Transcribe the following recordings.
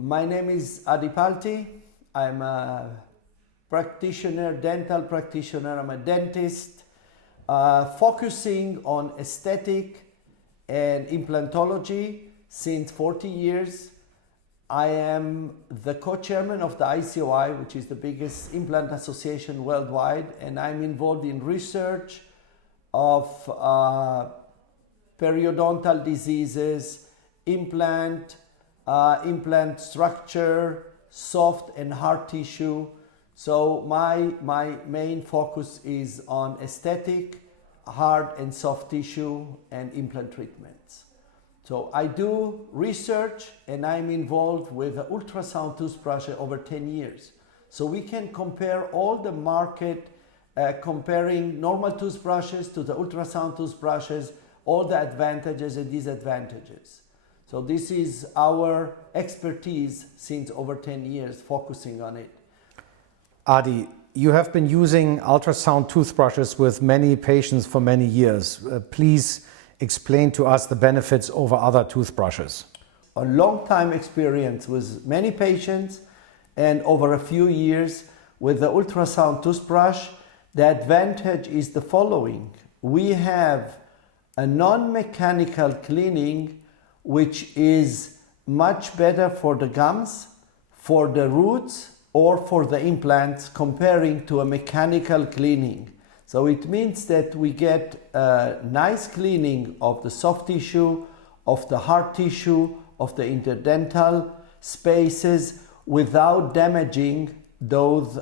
My name is Ady Palti. I'm a practitioner, dental practitioner. I'm a dentist, focusing on aesthetic and implantology since 40 years. I am the co-chairman of the ICOI, which is the biggest implant association worldwide, and I'm involved in research of periodontal diseases, implant structure, soft and hard tissue. So my main focus is on aesthetic, hard and soft tissue, and implant treatments. So I do research and I'm involved with the ultrasound toothbrush over 10 years. So we can compare all the market, comparing normal toothbrushes to the ultrasound toothbrushes, all the advantages and disadvantages. So this is our expertise since over 10 years, focusing on it. Ady, you have been using ultrasound toothbrushes with many patients for many years. Please explain to us the benefits over other toothbrushes. A long time experience with many patients, and over a few years with the ultrasound toothbrush. The advantage is the following. We have a non-mechanical cleaning which is much better for the gums, for the roots, or for the implants comparing to a mechanical cleaning. So it means that we get a nice cleaning of the soft tissue, of the hard tissue, of the interdental spaces without damaging those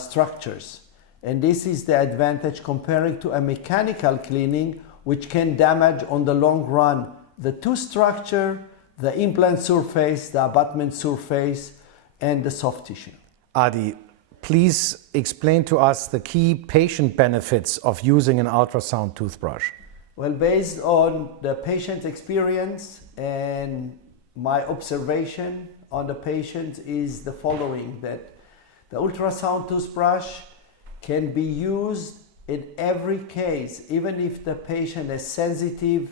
structures. And this is the advantage comparing to a mechanical cleaning, which can damage on the long run the tooth structure, the implant surface, the abutment surface, and the soft tissue. Ady, please explain to us the key patient benefits of using an ultrasound toothbrush. Well, based on the patient experience and my observation on the patients is the following, that the ultrasound toothbrush can be used in every case, even if the patient has sensitive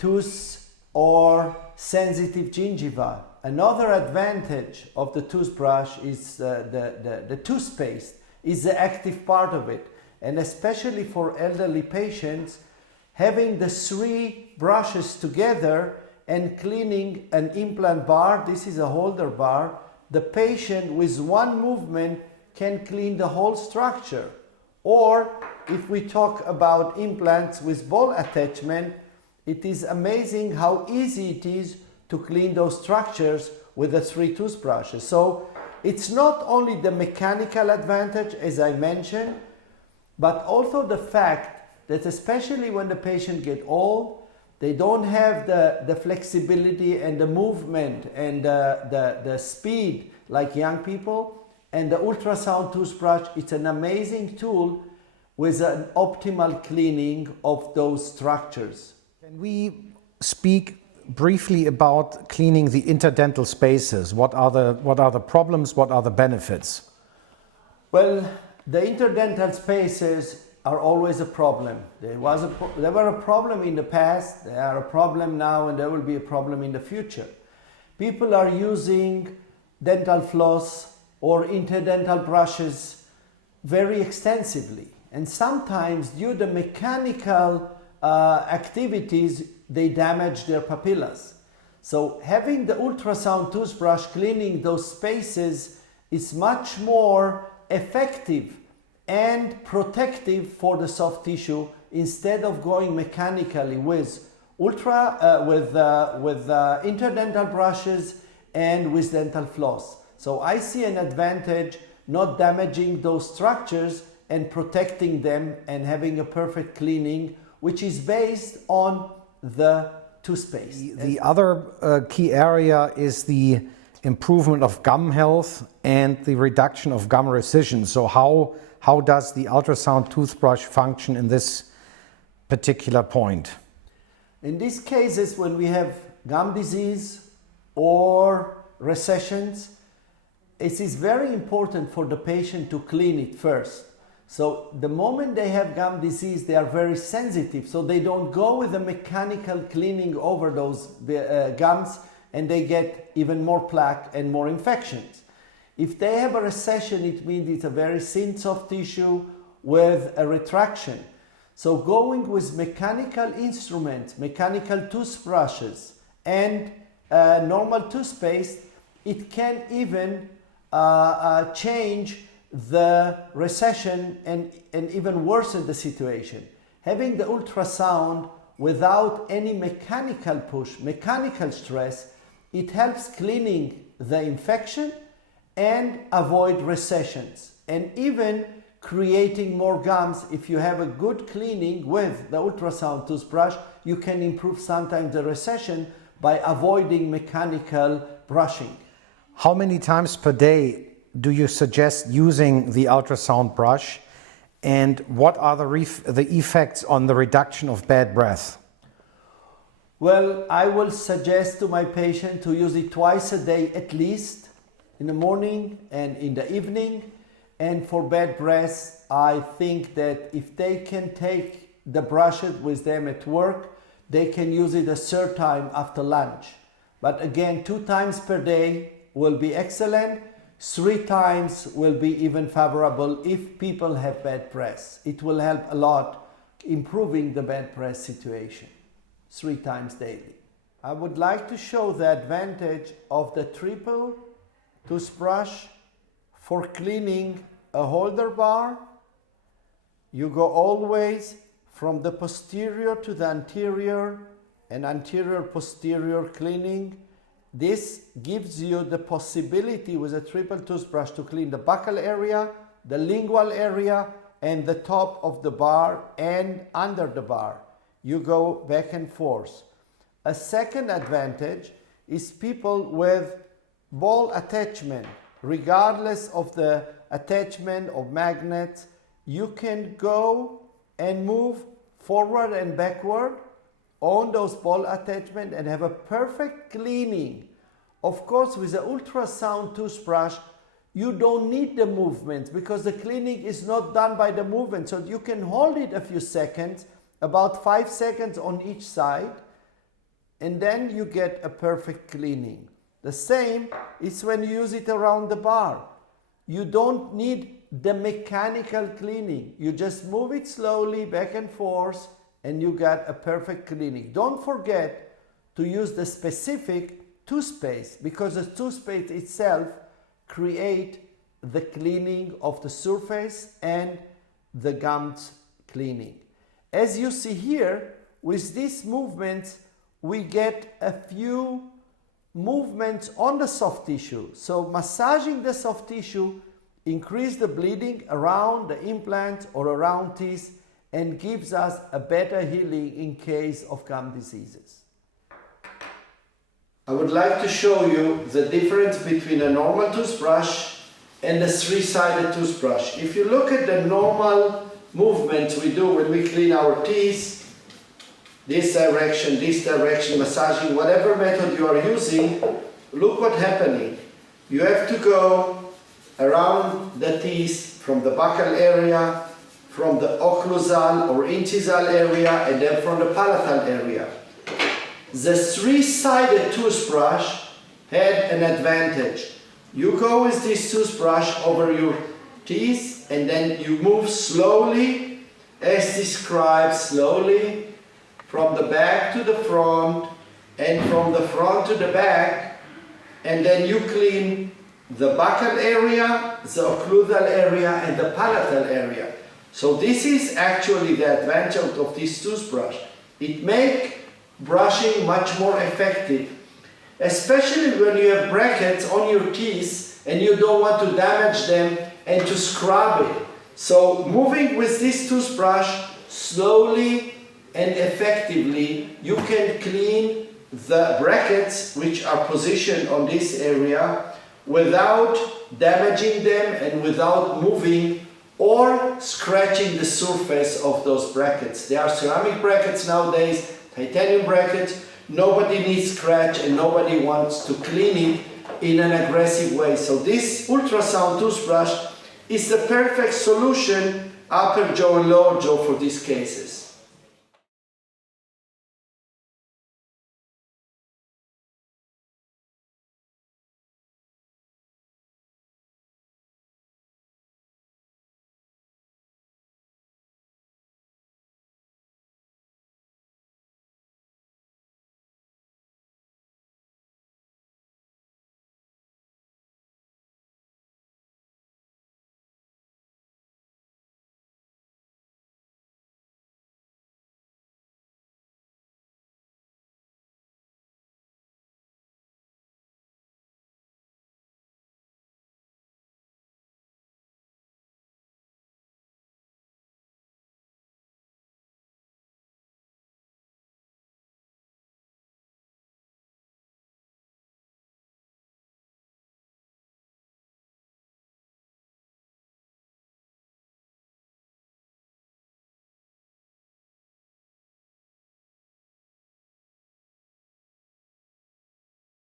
tooth or sensitive gingiva. Another advantage of the toothbrush is the toothpaste is the active part of it, and especially for elderly patients, having the three brushes together and cleaning an implant bar, this is a holder bar, the patient with one movement can clean the whole structure. Or if we talk about implants with ball attachment, it is amazing how easy it is to clean those structures with the three toothbrushes. So it's not only the mechanical advantage, as I mentioned, but also the fact that especially when the patient get old, they don't have the flexibility and the movement and the speed like young people. And the ultrasound toothbrush, it's an amazing tool with an optimal cleaning of those structures. Can we speak briefly about cleaning the interdental spaces? What are the problems? What are the benefits? Well, the interdental spaces are always a problem. They were a problem in the past, they are a problem now, and there will be a problem in the future. People are using dental floss or interdental brushes very extensively, and sometimes due to mechanical activities they damage their papillas. So having the ultrasound toothbrush cleaning those spaces is much more effective and protective for the soft tissue instead of going mechanically with interdental brushes and with dental floss. So I see an advantage not damaging those structures and protecting them and having a perfect cleaning, which is based on the toothpaste. The other key area is the improvement of gum health and the reduction of gum recession. So how does the ultrasound toothbrush function in this particular point? In these cases, when we have gum disease or recessions, it is very important for the patient to clean it first. So the moment they have gum disease, they are very sensitive, so they don't go with a mechanical cleaning over those gums and they get even more plaque and more infections. If they have a recession, it means it's a very thin soft tissue with a retraction. So going with mechanical instruments, mechanical toothbrushes, and normal toothpaste, it can even change the recession and even worsen the situation. Having the ultrasound without any mechanical push, mechanical stress, it helps cleaning the infection and avoid recessions, and even creating more gums. If you have a good cleaning with the ultrasound toothbrush, you can improve sometimes the recession by avoiding mechanical brushing. How many times per day do you suggest using the ultrasound brush, and what are the effects on the reduction of bad breath? Well, I will suggest to my patient to use it twice a day at least, in the morning and in the evening. And for bad breath, I think that if they can take the brushes with them at work, they can use it a third time after lunch. But again, 2 times per day will be excellent. 3 times will be even favorable if people have bad breath. It will help a lot improving the bad breath situation. 3 times daily. I would like to show the advantage of the triple toothbrush for cleaning a holder bar. You go always from the posterior to the anterior and anterior posterior cleaning. This gives you the possibility with a triple toothbrush to clean the buccal area, the lingual area, and the top of the bar and under the bar. You go back and forth. A second advantage is people with ball attachment. Regardless of the attachment of magnets, you can go and move forward and backward on those ball attachment and have a perfect cleaning. Of course, with the ultrasound toothbrush, you don't need the movements because the cleaning is not done by the movement. So you can hold it a few seconds, about 5 seconds on each side, and then you get a perfect cleaning. The same is when you use it around the bar. You don't need the mechanical cleaning. You just move it slowly back and forth and you get a perfect cleaning. Don't forget to use the specific toothpaste because the toothpaste itself creates the cleaning of the surface and the gums cleaning. As you see here, with these movements, we get a few movements on the soft tissue. So massaging the soft tissue increase the bleeding around the implant or around teeth and gives us a better healing in case of gum diseases. I would like to show you the difference between a normal toothbrush and a 3-sided toothbrush. If you look at the normal movements we do when we clean our teeth, this direction, massaging, whatever method you are using, look what's happening. You have to go around the teeth from the buccal area, from the occlusal or incisal area, and then from the palatal area. The 3-sided toothbrush had an advantage. You go with this toothbrush over your teeth and then you move slowly, as described, slowly, from the back to the front and from the front to the back, and then you clean the buccal area, the occlusal area, and the palatal area. So this is actually the advantage of this toothbrush. It makes brushing much more effective, especially when you have brackets on your teeth and you don't want to damage them and to scrub it. So moving with this toothbrush slowly and effectively, you can clean the brackets which are positioned on this area without damaging them and without moving or scratching the surface of those brackets. There are ceramic brackets nowadays, titanium brackets. Nobody needs scratch and nobody wants to clean it in an aggressive way. So this ultrasound toothbrush is the perfect solution, upper jaw and lower jaw, for these cases.